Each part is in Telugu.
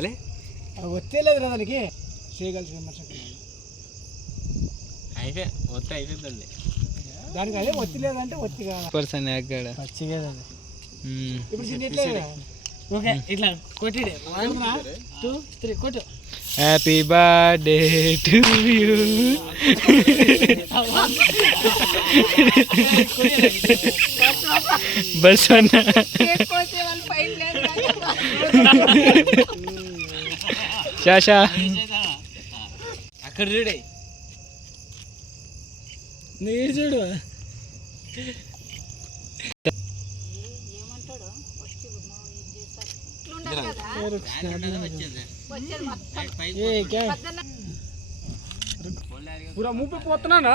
అలే వచ్చే లేదు దానికి చేయగలిసి విమర్శకులు అయిపోయి మొత్తం అయిపోతుంది దానికి అదే ఒత్తి లేదంటే ఒత్తి కాదు పర్సన్ అక్కడ పచ్చి కదా ఇప్పుడు చిన్న ఓకే ఇట్లా కొట్టిడే 1 2 3 కొట్టు happy birthday to you bus అన్న చాషా అక్కడ చూడే నీరు చూడు पूरा मुंह पे पोतना ना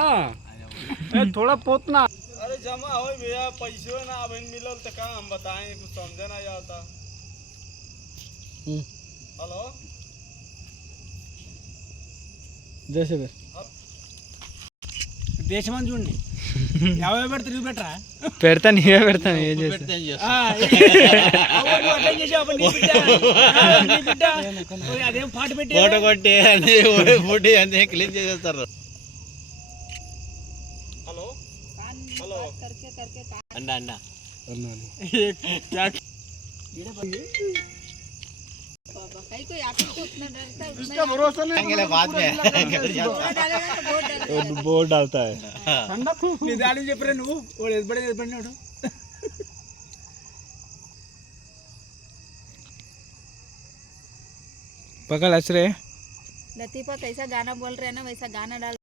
थोड़ा पोतना अरे जमा हो भैया पैसे ना अब मिलल तो का हम बताएं कुछ समझे ना आता हेलो जैसे దేశమని చూడండి యాభై పెడితే నువ్వు పెట్టరా పెడతా నీవే పెడతాను ఏం చేస్తా అదేం పాట పెట్టి ఫోటో కొట్టి అన్ని ఫుడ్ అన్ని క్లీన్ చేసేస్తారు हेलो हेलो अंडा अंडा इसका भरोसा नहीं बाद में बोर्ड डालता है నీ దాడి చెప్పరా నువ్వు వాడు ఎదపడినాడు पकड़ हंस रहे लतीफा कैसा गाना बोल रहे हैं ना वैसा गाना डाल